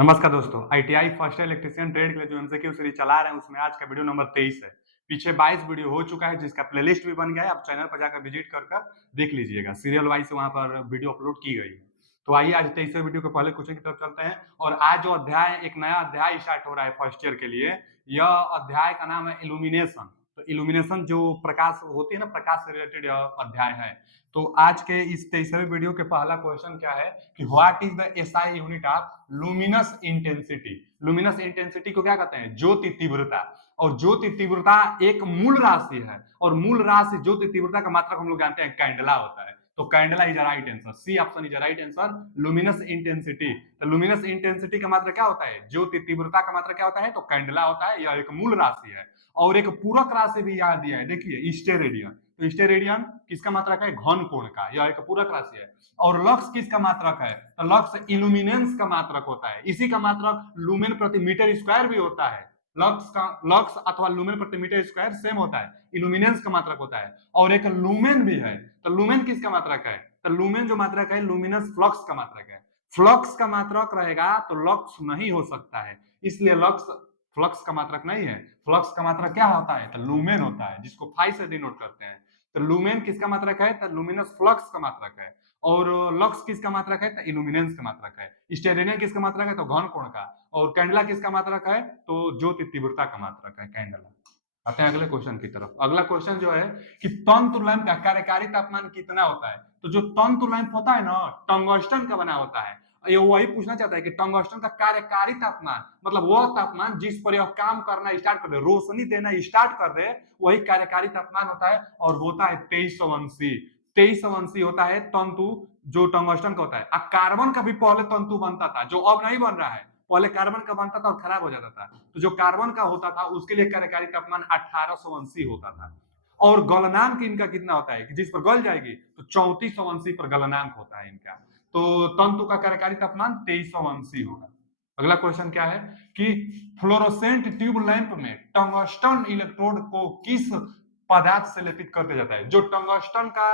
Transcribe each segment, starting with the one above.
नमस्कार दोस्तों, ITI first electrician trade के लिए जो एमसीक्यू सीरीज चला रहे हैं उसमें आज का वीडियो नंबर 23 है। पीछे 22 वीडियो हो चुका है जिसका प्लेलिस्ट भी बन गया है। आप चैनल पर जाकर विजिट कर कर देख लीजिएगा, सीरियल वाइज से वहां पर वीडियो अपलोड की गई है। तो आइए आज 23वें वीडियो के पहले क्वेश्चन की तरफ चलते हैं। और आज जो अध्याय एक नया अध्याय स्टार्ट हो रहा है फर्स्ट ईयर के लिए, यह अध्याय का नाम है इल्यूमिनेशन। तो इल्यूमिनेशन जो प्रकाश होती है ना, प्रकाश से रिलेटेड यह अध्याय है। तो आज के इस 23वें वीडियो के पहला क्वेश्चन क्या है कि what is the SI unit of luminous intensity. Luminous intensity को क्या कहते हैं? ज्योति तीव्रता। और ज्योति तीव्रता एक मूल राशि है, और मूल राशि ज्योति तीव्रता का मात्रक हम लोग जानते हैं कैंडला होता है। तो candela is right answer, C option is right answer, luminous intensity. तो लुमिनस इंटेंसिटी का मात्रक क्या होता है? ज्योति तीव्रता का मात्रक क्या होता है? तो कैंडला होता है। यह एक मूल राशि है। और एक पूरक राशि भी यहाँ दिया है, देखिए स्टेरेडियन। तो स्टेरेडियन किसका मात्रक है? घन कोण का। यह एक पूरक राशि है। और लक्स किसका मात्रक है? तो लक्स इल्यूमिनेंस का मात्रक होता है। इसी का मात्रक लुमेन प्रति मीटर स्क्वायर भी होता है। लक्स अथवा लुमेन प्रति मीटर स्क्वायर सेम होता है, इल्यूमिनेंस का मात्रक होता है। और एक लुमेन भी है। तो लुमेन किसका मात्रक है? तो लुमेन जो मात्रक है लुमिनस फ्लक्स का मात्रक है। फ्लक्स का मात्रक रहेगा तो लक्स नहीं हो सकता है, इसलिए लक्स फ्लक्स का मात्रक नहीं है। फ्लक्स का मात्रक क्या होता है? तो लुमेन होता है, जिसको फाई से डिनोट करते हैं। तो लुमेन किसका मात्रक है? तो लुमिनस फ्लक्स का मात्रक है। और लक्स किसका मात्रक है? तो इल्यूमिनेंस का मात्रक है। स्टेरेडियन किसका मात्रक है? तो घन कोण का। और कैंडला किसका मात्रक है? तो ज्योति तीव्रता का मात्रक है कैंडला। आते हैं अगले क्वेश्चन की तरफ। अगला क्वेश्चन जो है कि तंतु लैंप का कार्यकारी तापमान कितना होता है? तो जो तंतु लैंप होता है ना, टंगस्टन का बना होता है। ये वही पूछना चाहता है कि टंगस्टन का कार्यकारी तापमान मतलब वह तापमान जिस पर यह काम करना स्टार्ट कर दे, रोशनी देना स्टार्ट कर दे, वही कार्यकारी तापमान होता है। और होता है 2380। 2380 होता है तंतु जो टंगस्टन का होता है। कार्बन का भी पहले तंतु बनता था, जो अब नहीं बन रहा है। पहले कार्बन का बनता था और खराब हो जाता था। तो जो कार्बन का होता था उसके लिए कार्यकारी तापमान 1880 होता था। और गलनांक इनका कितना होता है कि जिस पर गल जाएगी तो 3480 पर गलनांक होता है इनका। तो तंतु का कार्यकारी तापमान 2380 होगा। अगला क्वेश्चन क्या है कि फ्लोरोसेंट ट्यूब लैंप में टंगस्टन इलेक्ट्रोड को किस पदार्थ से लेपित कर दिया जाता है? जो टंगस्टन का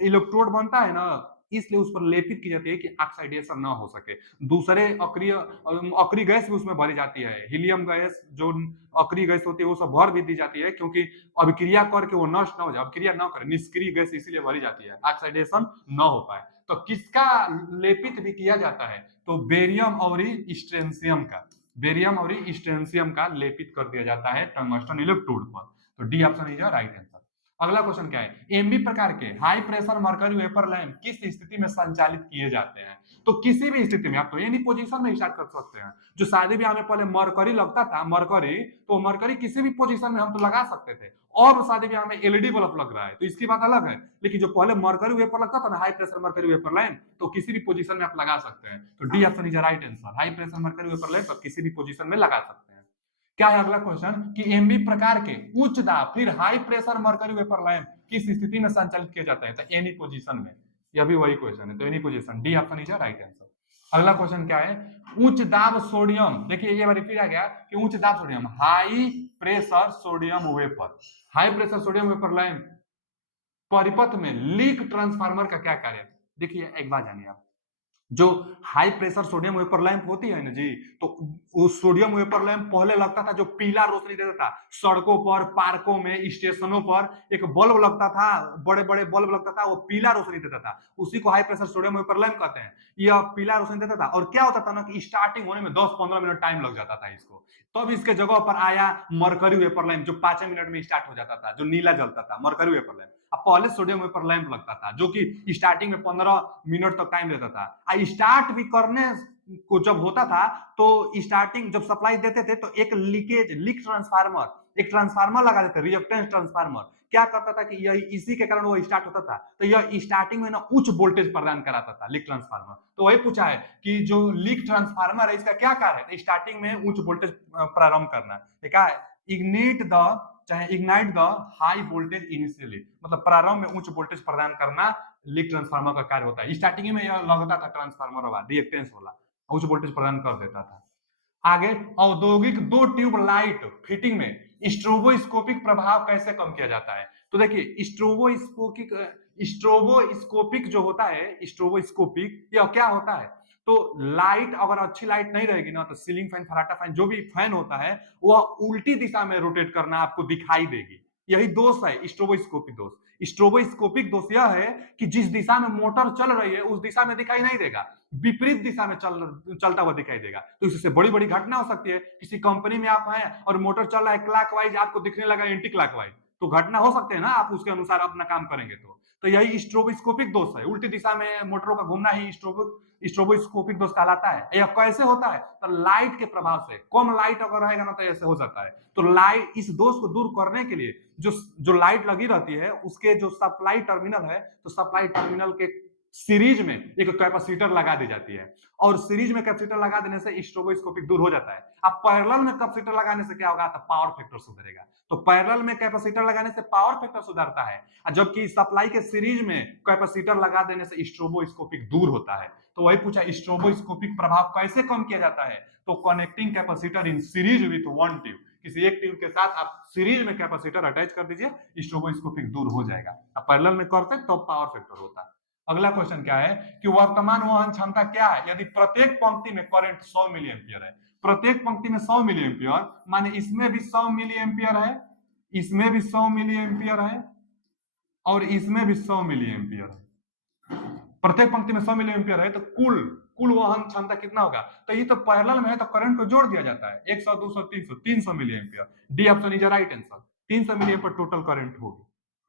इलेक्ट्रोड बनता है ना, इसलिए उस पर लेपित की जाती है कि ऑक्सीडेशन ना हो सके। दूसरे अक्रिय गैस भी उसमें भरी जाती है। हीलियम गैस जो अक्रिय गैस होती है वो सब भर भी दी जाती है, क्योंकि अभिक्रिया करके वो नष्ट ना हो जाए, अभिक्रिया ना करे, निष्क्रिय गैस इसीलिए भरी जाती है, ऑक्सीडेशन न हो पाए। तो किसका लेपित भी किया जाता है? तो बेरियम और स्ट्रेंसियम का। बेरियम और स्ट्रेंसियम का लेपित कर दिया जाता है टंगस्टन इलेक्ट्रोड पर। तो D option is right answer. अगला क्वेश्चन क्या है? एमबी प्रकार के high pressure mercury vapour lamp किस स्थिति में संचालित किए जाते हैं? तो किसी भी स्थिति में, आप तो एनी पोजीशन में स्टार्ट कर सकते हैं। जो शादी ब्याह में पहले मरकरी लगता था, मरकरी, तो मरकरी किसी भी पोजीशन में हम तो लगा सकते थे। और शादी ब्याह में एलईडी बल्ब लग रहा है तो इसकी बात अलग है। लेकिन जो पहले मरकरी वेपर लगता था ना, high pressure mercury vapour lamp, तो किसी भी पोजीशन में आप लगा सकते हैं। तो D option is right answer, high pressure mercury vapour lamp आप किसी भी पोजीशन में लगा सकते हैं। क्या है अगला क्वेश्चन कि एमबी प्रकार के उच्च दाब फिर high pressure mercury vapour lamp किस स्थिति में संचालित किया जाता है? तो एनी पोजीशन में। यह भी वही क्वेश्चन है, तो any position, D option is right answer. अगला क्वेश्चन क्या है? उच्च दाब सोडियम, देखिए ये बार रिपीट आ गया कि उच्च दाब sodium, high pressure sodium vapour, high pressure sodium vapour lamp परिपथ में लीक ट्रांसफार्मर का क्या कार्य है? देखिए एक बात जानिए आप, जो high pressure sodium vapour lamp होती है ना जी, तो उस सोडियम वेपर लैंप पहले लगता था जो पीला रोशनी देता था। सड़कों पर, पार्कों में, स्टेशनों पर एक बल्ब लगता था, बड़े बड़े बल्ब लगता था, वो पीला रोशनी देता था। उसी को high pressure sodium vapour lamp कहते हैं। यह पीला रोशनी देता था। और क्या होता था ना कि स्टार्टिंग होने में 10-15 मिनट टाइम लग जाता था इसको। तब इसके जगह पर आया मरकरी वेपर लैंप, जो 5 मिनट में स्टार्ट हो जाता था, जो नीला जलता था, मरकरी वेपर लैंप। अब पहले सोडियम वेपर लैंप लगता था जो कि स्टार्टिंग में 15 मिनट तक टाइम लेता था। स्टार्ट भी करने को जब होता था तो स्टार्टिंग जब सप्लाई देते थे तो एक लीक ट्रांसफार्मर, एक ट्रांसफार्मर लगा देते, रिएक्टेंस ट्रांसफार्मर। क्या करता था कि यह इसी के कारण वो स्टार्ट होता था। तो यह स्टार्टिंग में ना उच्च वोल्टेज प्रदान कराता था लीक ट्रांसफार्मर। तो वही पूछा है कि जो लीक ट्रांसफार्मर है इसका क्या कार्य है? स्टार्टिंग में उच्च वोल्टेज प्रारंभ करना। क्या है? Ignite the high voltage initially, मतलब प्रारंभ में उच्च वोल्टेज प्रदान करना लीक ट्रांसफार्मर का कार्य होता है। स्टार्टिंग में यह लगता था ट्रांसफार्मर वाला, रिएक्टेंस वाला, उच्च वोल्टेज प्रदान कर देता था। आगे, औद्योगिक 2 ट्यूब लाइट फिटिंग में स्ट्रोबोस्कोपिक प्रभाव कैसे कम किया जाता है? तो देखिए स्ट्रोबोस्कोपिक जो होता है, स्ट्रोबोस्कोपिक यह क्या होता है? तो लाइट अगर अच्छी लाइट नहीं रहेगी ना तो सीलिंग फैन, फराटा फैन, जो भी फैन होता है वह उल्टी दिशा में रोटेट करना आपको दिखाई देगी। यही दोष है स्ट्रोबोस्कोपिक दोष। स्ट्रोबोस्कोपिक दोष यह है कि जिस दिशा में मोटर चल रही है उस दिशा में दिखाई नहीं देगा, विपरीत दिशा में चलता हुआ दिखाई देगा। तो इससे बड़ी बड़ी घटना हो सकती है। किसी कंपनी में आप हैं और मोटर चल रहा है क्लॉकवाइज, आपको दिखने लगा एंटी क्लॉकवाइज, तो घटना हो सकते हैं ना, आप उसके अनुसार अपना काम करेंगे। तो यही स्ट्रोबोस्कोपिक दोष है। उल्टी दिशा में मोटरों का घूमना ही स्ट्रोबोस्कोपिक दोष कहलाता है। यह कैसे होता है? तो लाइट के प्रभाव से। कम लाइट अगर रहेगा ना तो ऐसे हो जाता है। तो लाइट, इस दोष को दूर करने के लिए जो लाइट लगी रहती है उसके जो सप्लाई टर्मिनल है, तो सप्लाई टर्मिनल के सीरीज में एक कैपेसिटर लगा दी जाती है, और सीरीज में कैपेसिटर लगा देने से स्ट्रोबोस्कोपिक दूर हो जाता है। अब पैरेलल में कैपेसिटर लगाने से क्या होगा? तो पावर फैक्टर सुधरेगा। तो पैरेलल में कैपेसिटर लगाने से पावर फैक्टर सुधरता है, जबकि सप्लाई के सीरीज में कैपेसिटर लगा देने से स्ट्रोबोस्कोपिक दूर होता है। तो वही पूछा, स्ट्रोबोस्कोपिक प्रभाव कैसे कम किया जाता है? तो connecting capacitor in series with one tube, किसी एक ट्यूब के साथ आप सीरीज में कैपेसिटर अटैच कर दीजिए, स्ट्रोबोस्कोपिक दूर हो जाएगा। अब पैरेलल में करते तो पावर फैक्टर होता है। अगला क्वेश्चन क्या है कि वर्तमान वहन क्षमता क्या है यदि प्रत्येक पंक्ति में करंट 100 मिली एम्पियर है। प्रत्येक पंक्ति में 100 मिली एम्पियर माने इसमें भी 100 मिली एम्पियर है, इसमें भी 100 मिली एम्पियर है, और इसमें भी 100 मिली एम्पियर है। प्रत्येक पंक्ति में 100 मिली एम्पियर है, तो कुल वहन क्षमता कितना होगा? तो ये तो पैरेलल में है तो करंट को जोड़ दिया जाता है, 100, 200, 300 milli ampere. D option is right answer. 300 milli ampere total current होगी।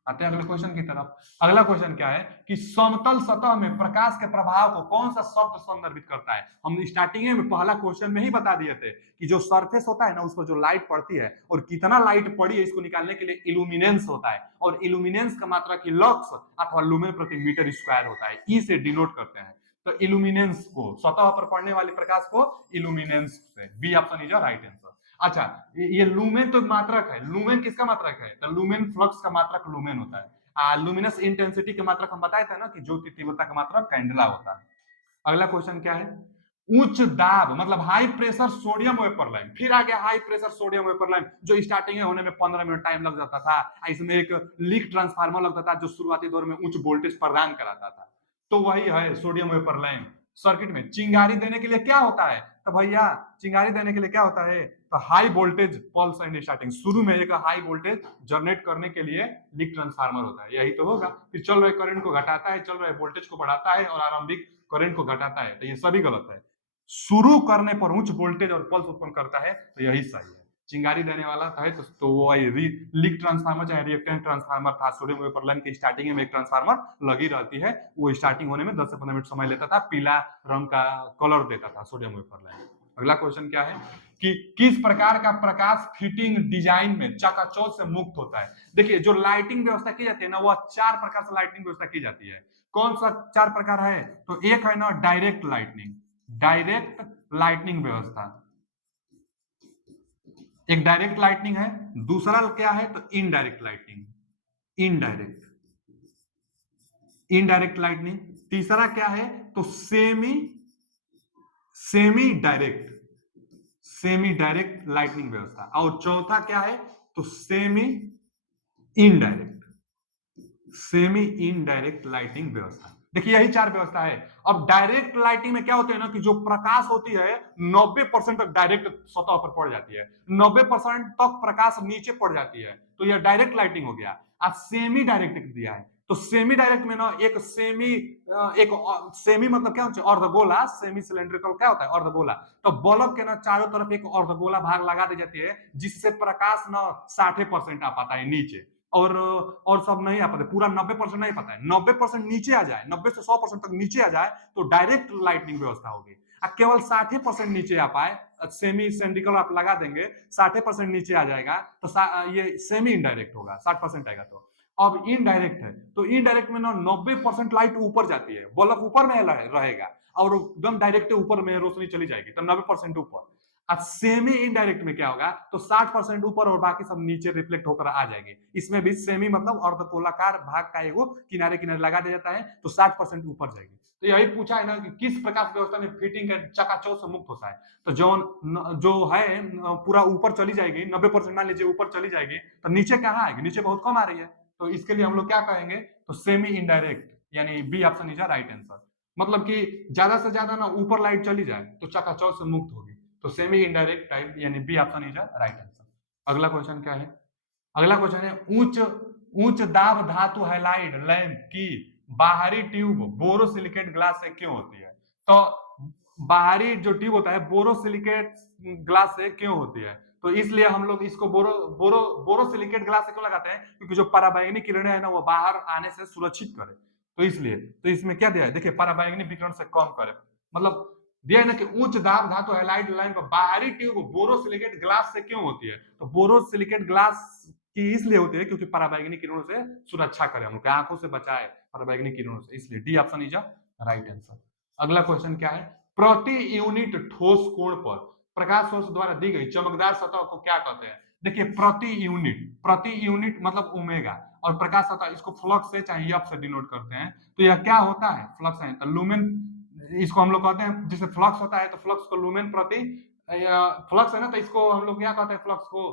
आते हैं अगले क्वेश्चन की तरफ। अगला क्वेश्चन क्या है कि समतल सतह में प्रकाश के प्रभाव को कौन सा शब्द संदर्भित करता है? हम स्टार्टिंग में पहला क्वेश्चन में ही बता दिए थे कि जो सरफेस होता है ना उस पर जो लाइट पड़ती है और कितना लाइट पड़ी है इसको निकालने के लिए इल्यूमिनेंस होता है, और इल्यूमिनेंस का मात्रा की लक्स अथवा लुमेन प्रति मीटर स्क्वायर होता है, ई से डिनोट करते हैं। तो इल्यूमिनेंस को, सतह पर पड़ने वाले प्रकाश को इल्यूमिनेंस से, B option is right answer. अच्छा, ये लुमेन तो मात्रक है। लुमेन किसका मात्रक है? तो लुमेन फ्लक्स का मात्रक लुमेन होता है। लुमिनस इंटेंसिटी के मात्रक हम बताए थे ना कि ज्योति तीव्रता का मात्रक कैंडेला होता है। अगला क्वेश्चन क्या है? उच्च दाब मतलब high pressure sodium vapour line. फिर आ गया high pressure sodium vapour line, जो स्टार्टिंग में होने में 15 मिनट टाइम लग जाता था। इसमें एक लीक ट्रांसफार्मर लगता था जो शुरुआती दौर में उच्च वोल्टेज प्रदान कराता था। तो वही है सोडियम वेपर लाइन। सर्किट में चिंगारी देने के लिए क्या होता है? तो भैया चिंगारी देने के लिए क्या होता है? तो high voltage pulse and starting, शुरू में एक हाई वोल्टेज जनरेट करने के लिए लीक ट्रांसफार्मर होता है, यही तो होगा। फिर चल रहे करंट को घटाता है, चल रहे वोल्टेज को बढ़ाता है, और आरंभिक करंट को घटाता है। तो ये सभी गलत है। शुरू करने पर उच्च वोल्टेज और पल्स उत्पन्न करता है, तो यही सही है। चिंगारी देने वाला है तो वो लीक ट्रांसफार्मर चाहे रिएक्टेंस ट्रांसफार्मर था। सोडियम वेपर लाइन की स्टार्टिंग में एक ट्रांसफार्मर लगी रहती है, वो स्टार्टिंग होने में 10 से 15 मिनट समय लेता था, पीला रंग का कलर देता था सोडियम वेपर लाइन। अगला क्वेश्चन क्या है कि किस प्रकार का प्रकाश फिटिंग डिजाइन में चकाचौंध से मुक्त होता है? देखिए जो लाइटिंग व्यवस्था की जाती है ना, वह 4 प्रकार से लाइटिंग व्यवस्था की जाती है। कौन सा 4 प्रकार है? तो एक है ना डायरेक्ट लाइटनिंग, डायरेक्ट लाइटनिंग व्यवस्था, एक डायरेक्ट लाइटनिंग है। दूसरा क्या है? तो इनडायरेक्ट लाइटनिंग, इनडायरेक्ट लाइटनिंग। तीसरा क्या है? तो सेमी डायरेक्ट लाइटनिंग व्यवस्था। और चौथा क्या है? तो सेमी इनडायरेक्ट लाइटिंग व्यवस्था। देखिए यही 4 व्यवस्था है। अब डायरेक्ट लाइटिंग में क्या होता है ना कि जो प्रकाश होती है 90% तक डायरेक्ट सतह पर पड़ जाती है, 90% तक प्रकाश नीचे पड़ जाती है, तो यह डायरेक्ट लाइटिंग हो गया। अब सेमी डायरेक्ट दिया है, तो सेमी डायरेक्ट में ना एक सेमी मतलब क्या होता है? अर्धगोला। सेमी सिलेंड्रिकल क्या होता है? अर्धगोला। तो बल्ब के ना चारों तरफ एक अर्धगोला भाग लगा दी जाती है, जिससे प्रकाश ना 60% आ पाता है नीचे, और सब नहीं आ पाते, पूरा 90% नहीं पाता है। 90% नीचे आ जाए, 90 से 100% तक नीचे आ जाए तो डायरेक्ट लाइटनिंग व्यवस्था होगी। केवल 60% नीचे आ पाए, सेमी सिलेंड्रिकल आप लगा देंगे, 60% नीचे आ जाएगा तो ये सेमी इनडायरेक्ट होगा, 60% आएगा। तो अब इनडायरेक्ट है, तो इनडायरेक्ट में ना 90% लाइट ऊपर जाती है, बल्ब ऊपर में रहेगा और एकदम डायरेक्ट ऊपर में रोशनी चली जाएगी, तो 90% ऊपर। अब सेमी इनडायरेक्ट में क्या होगा? तो 60% ऊपर और बाकी सब नीचे रिफ्लेक्ट होकर आ जाएंगे। इसमें भी सेमी मतलब अर्धगोलाकार भाग का एगो किनारे किनारे लगा दिया जाता है, तो 60% ऊपर जाएगी। तो यही पूछा है ना कि किस प्रकार व्यवस्था में फिटिंग चकाचौंध से मुक्त होता है? तो जो है पूरा ऊपर चली जाएगी, 90% मान लीजिए ऊपर चली जाएगी, तो नीचे कहाँ आएगी? नीचे बहुत कम आ रही है, तो इसके लिए हम लोग क्या कहेंगे? तो सेमी इनडायरेक्ट, यानी B option is right answer. मतलब कि ज्यादा से ज्यादा ना ऊपर लाइट चली जाए तो चकाचौंध से मुक्त होगी। तो सेमी इनडायरेक्ट टाइप यानी B option is right answer. अगला क्वेश्चन क्या है? अगला क्वेश्चन है उच्च उच्च दाब धातु हैलाइड लैंप की बाहरी ट्यूब बोरोसिलिकेट ग्लास से क्यों होती है? तो बाहरी जो ट्यूब होता है बोरोसिलिकेट ग्लास से क्यों होती है? तो इसलिए हम लोग इसको बोरोसिलिकेट ग्लास से क्यों लगाते हैं? क्योंकि जो पराबैंगनी किरणें है ना वो बाहर आने से सुरक्षित करे। तो इसलिए तो इसमें क्या दिया है? देखिए पराबैंगनी विकिरण से कम करे, मतलब दिया है ना कि उच्च दाब धातु हैलाइड लैंप बाहरी ट्यूब बोरोसिलिकेट ग्लास से क्यों होती है? तो बोरोसिलिकेट ग्लास की इसलिए होती है क्योंकि पराबैंगनी किरणों से सुरक्षा करे, हम लोग आंखों से बचाए पराबैंगनी किरणों से, इसलिए D option is right answer. अगला क्वेश्चन क्या है? प्रति यूनिट ठोस कोण पर प्रकाश सोर्स द्वारा दी गई चमकदार सतह को क्या कहते हैं? देखिए प्रति यूनिट मतलब ओमेगा, और प्रकाश सतह इसको फ्लक्स से चाहे एफ से डिनोट करते हैं। तो यह क्या होता है? फ्लक्स है, तो लुमेन इसको हम लोग कहते हैं, जिससे फ्लक्स होता है तो फ्लक्स को लुमेन प्रति फ्लक्स है ना, तो इसको हम लोग क्या कहते हैं? फ्लक्स को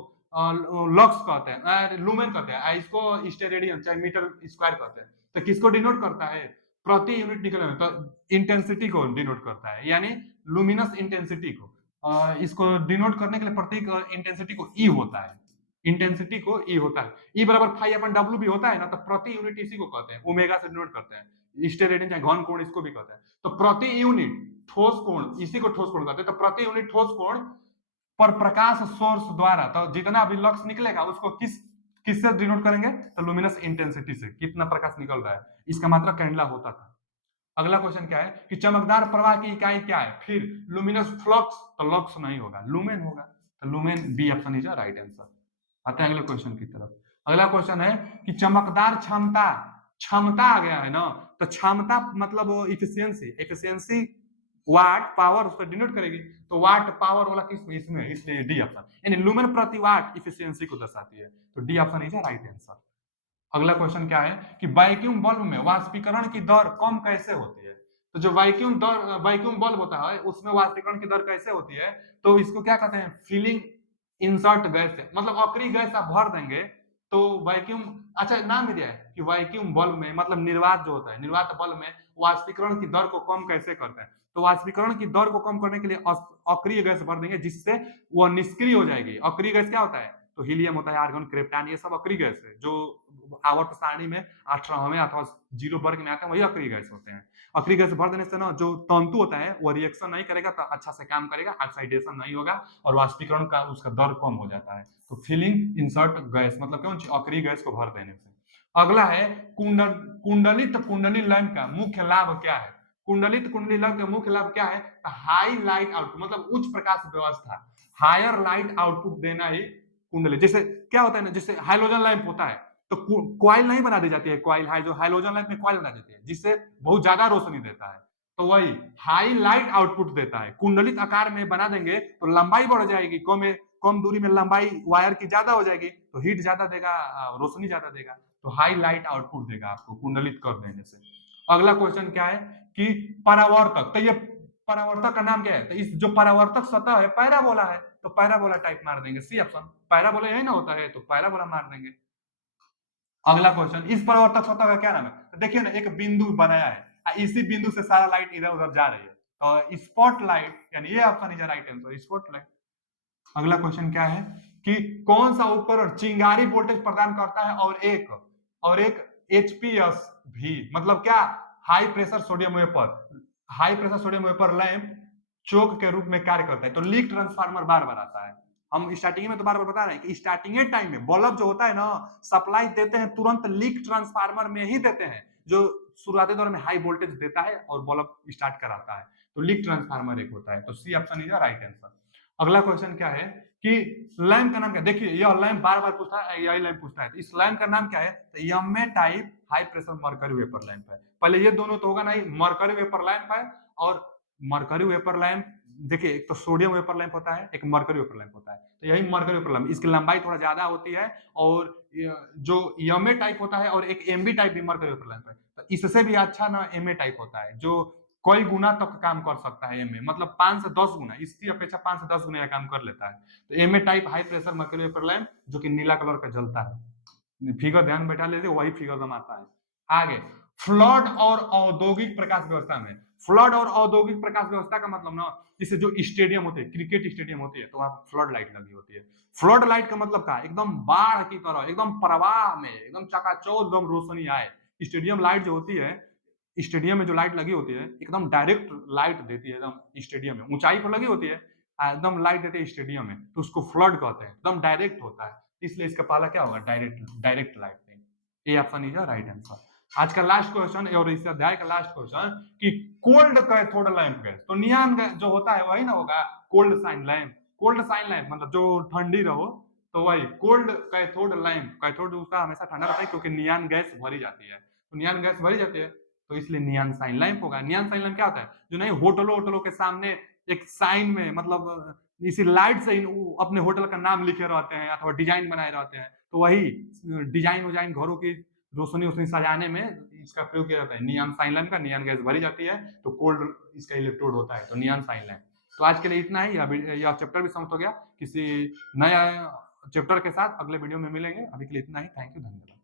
लक्स कहते हैं, लुमेन कहते हैं, इसको स्टेरेडियन चाहे मीटर स्क्वायर कहते हैं। तो किसको डिनोट करता है? प्रति यूनिट निकले तो इंटेंसिटी को डिनोट करता है, यानी लुमिनस इंटेंसिटी को। इसको डिनोट करने के लिए प्रतीक इंटेंसिटी को ई होता है, इंटेंसिटी को ई होता है। ई बराबर फाई अपन डब्ल्यू भी होता है ना, तो प्रति यूनिट इसी को कहते हैं, ओमेगा से डिनोट करते हैं। स्टेरेडियन चाहे घन कोण इसको भी कहते हैं। तो प्रति यूनिट ठोस कोण इसी को ठोस कोण कहते हैं। तो प्रति यूनिट ठोस कोण पर प्रकाश सोर्स द्वारा तो जितना भी लक्स निकलेगा उसको किससे डिनोट करेंगे? तो लुमिनस इंटेंसिटी से, कितना प्रकाश निकल रहा है, इसका मात्रा कैंडला होता था। अगला क्वेश्चन क्या है कि चमकदार प्रवाह की इकाई क्या है? फिर लुमिनस फ्लक्स, तो लक्स नहीं होगा, लुमेन होगा। तो lumen B option is right answer. आते हैं अगले क्वेश्चन की तरफ। अगला क्वेश्चन है कि चमकदार क्षमता, क्षमता आ गया है ना, तो क्षमता मतलब इफिशियंसी, इफिशियंसी वाट पावर उसको डिनोट करेगी, तो वाट पावर वाला किस इसमें, इसलिए डी ऑप्शन, यानी लुमेन प्रति वाट इफिशियंसी को दर्शाती है। तो D option is right answer. अगला क्वेश्चन क्या है कि वैक्यूम बल्ब में वाष्पीकरण की दर कम कैसे होती है? तो जो वैक्यूम बल्ब होता है उसमें वाष्पीकरण की दर कैसे होती है? तो इसको क्या कहते हैं? फिलिंग इंसर्ट गैस है, मतलब अक्रिय गैस आप भर देंगे तो वैक्यूम, अच्छा नाम भी दिया है कि वैक्यूम बल्ब में मतलब निर्वात जो होता है, निर्वात बल्ब में वाष्पीकरण की दर को कम कैसे करते हैं? तो वाष्पीकरण की दर को कम करने के लिए अक्रिय गैस भर देंगे, जिससे वो निष्क्रिय हो जाएगी। अक्रिय गैस क्या होता है? तो हीलियम होता है, आर्गन, क्रिप्टॉन, ये सब अक्रिय गैस है, जो आवर्त सारणी में 18वें अथवा 0 वर्ग में आते हैं, वही अक्रिय गैस होते हैं। अक्रिय गैस भर देने से ना जो तंतु होता है वो रिएक्शन नहीं करेगा, तो अच्छा से काम करेगा, ऑक्सीडेशन नहीं होगा और वाष्पीकरण का उसका दर कम हो जाता है। तो फिलिंग इंसर्ट गैस मतलब क्यों? अक्रिय गैस को भर देने से। अगला है कुंडलित कुंडली लैंप का मुख्य लाभ क्या है? कुंडलित कुंडली लैंप का मुख्य लाभ क्या है? हाई लाइट आउटपुट, मतलब उच्च प्रकाश व्यवस्था, हायर लाइट आउटपुट देना ही कुंडली। जैसे क्या होता है ना, जैसे हाइलोजन लैंप होता है तो क्वाइल नहीं बना दी जाती है, क्वाइल जो हाइलोजन लैंप में क्वाइल बना देती है जिससे बहुत ज्यादा रोशनी देता है, तो वही हाई लाइट आउटपुट देता है। कुंडलित आकार में बना देंगे तो लंबाई बढ़ जाएगी, कम दूरी में लंबाई वायर की ज्यादा हो जाएगी, तो हीट ज्यादा देगा, रोशनी ज्यादा देगा, तो हाई लाइट आउटपुट देगा आपको कुंडलित कर देने से। अगला क्वेश्चन क्या है कि परावर्तक, तो ये परावर्तक का नाम क्या है? तो इस जो परावर्तक सतह है पैराबोला है, तो पैराबोला टाइप मार देंगे, सी ऑप्शन, पैराबोला यही ना होता है, तो पैराबोला मार देंगे। अगला क्वेश्चन, इस परावर्तक सतह का क्या नाम है? तो देखिए ना एक बिंदु बनाया है, इसी बिंदु से सारा लाइट इधर उधर जा रही है, तो स्पॉट लाइट, यानी ये option is right answer, spot light. अगला क्वेश्चन क्या है कि कौन सा उपकरण चिंगारी वोल्टेज प्रदान करता है और एक एचपीएस भी, मतलब क्या? High pressure sodium vapour, high pressure sodium vapour lamp choke के रूप में कार्य करता है। तो लीक ट्रांसफार्मर बार बार आता है, हम स्टार्टिंग में तो बार बार बता रहे हैं कि स्टार्टिंग टाइम में बल्ब जो होता है ना, सप्लाई देते हैं तुरंत लीक ट्रांसफार्मर में ही देते हैं, जो शुरुआती दौर में हाई वोल्टेज देता है और बल्ब स्टार्ट कराता है, तो लीक ट्रांसफार्मर एक होता है। तो C option is right answer. अगला क्वेश्चन क्या है कि लैंप का नाम क्या? देखिए यह लैंप बार बार पूछता है, यही लैंप पूछता है, तो इस लैंप का नाम क्या है? तो यम्मे type high pressure mercury vapour lamp है। पहले ये दोनों तो होगा नहीं, मरकरी वेपर लैंप है, और मरकरी वेपर लैंप, देखिए एक तो सोडियम वेपर लैंप होता है, एक मरकरी वेपर लैंप होता है, तो यही मरकरी वेपर लैंप, इसकी लंबाई थोड़ा ज्यादा होती है, और जो यमे टाइप होता है और एक एमबी टाइप भी मरकरी वेपर लैंप है, तो इससे भी अच्छा ना एमए टाइप होता है, जो कई गुना तक काम कर सकता है एमए, मतलब 5 से 10 गुना, इसकी अपेक्षा 5 से 10 गुना यह काम कर लेता है। तो MA type high pressure mercury vapour lamp जो कि नीला कलर का जलता है, फिगर ध्यान बैठा लीजिए, वही फिगर हम आता है। आगे फ्लड और औद्योगिक प्रकाश व्यवस्था में फ्लड और औद्योगिक प्रकाश व्यवस्था का मतलब ना, जैसे जो स्टेडियम होते हैं, क्रिकेट स्टेडियम होती है, तो वहां फ्लड लाइट लगी होती है। फ्लड लाइट का मतलब क्या, एकदम बाढ़ की तरह, एकदम प्रवाह में, एकदम चकाचौंध, एकदम रोशनी आए। स्टेडियम लाइट जो होती है, स्टेडियम में जो लाइट लगी होती है, एकदम डायरेक्ट लाइट देती है, एकदम स्टेडियम में ऊंचाई पर लगी होती है, एकदम लाइट देती है स्टेडियम में, तो उसको फ्लड कहते हैं, एकदम डायरेक्ट होता है, इसलिए इसका पहला क्या होगा, डायरेक्ट डायरेक्ट लाइट। ये ऑप्शन इज राइट आंसर। आज का लास्ट क्वेश्चन और इस अध्याय का लास्ट क्वेश्चन कि कोल्ड कैथोड लैंप गैस, तो नियॉन गैस जो होता है वही ना होगा cold sign lamp. Cold sign lamp मतलब जो ठंडी रहो, तो वही कोल्ड कैथोड लैंप, कैथोड उसका हमेशा ठंडा रहता है क्योंकि नियॉन गैस भरी जाती है, तो नियॉन गैस भरी जाती है, तो इसलिए नियॉन साइन लैंप होगा। नियॉन साइन लैंप क्या होता है, जो नहीं होटलों होटलों के सामने एक साइन में, मतलब इसी लाइट से अपने होटल का नाम लिखे रहते हैं अथवा डिजाइन बनाए रहते हैं, तो वही डिजाइन विजाइन घरों की रोशनी उसमें सजाने में इसका प्रयोग किया जाता है। नियॉन साइन लैंप का, नियॉन गैस भरी जाती है तो कोल्ड इसका इलेक्ट्रोड होता है, तो नियॉन साइन लैंप। तो आज के लिए इतना ही, यह चैप्टर भी समाप्त हो गया। किसी नया चैप्टर के साथ अगले वीडियो में मिलेंगे, अभी के लिए इतना ही। थैंक यू, धन्यवाद।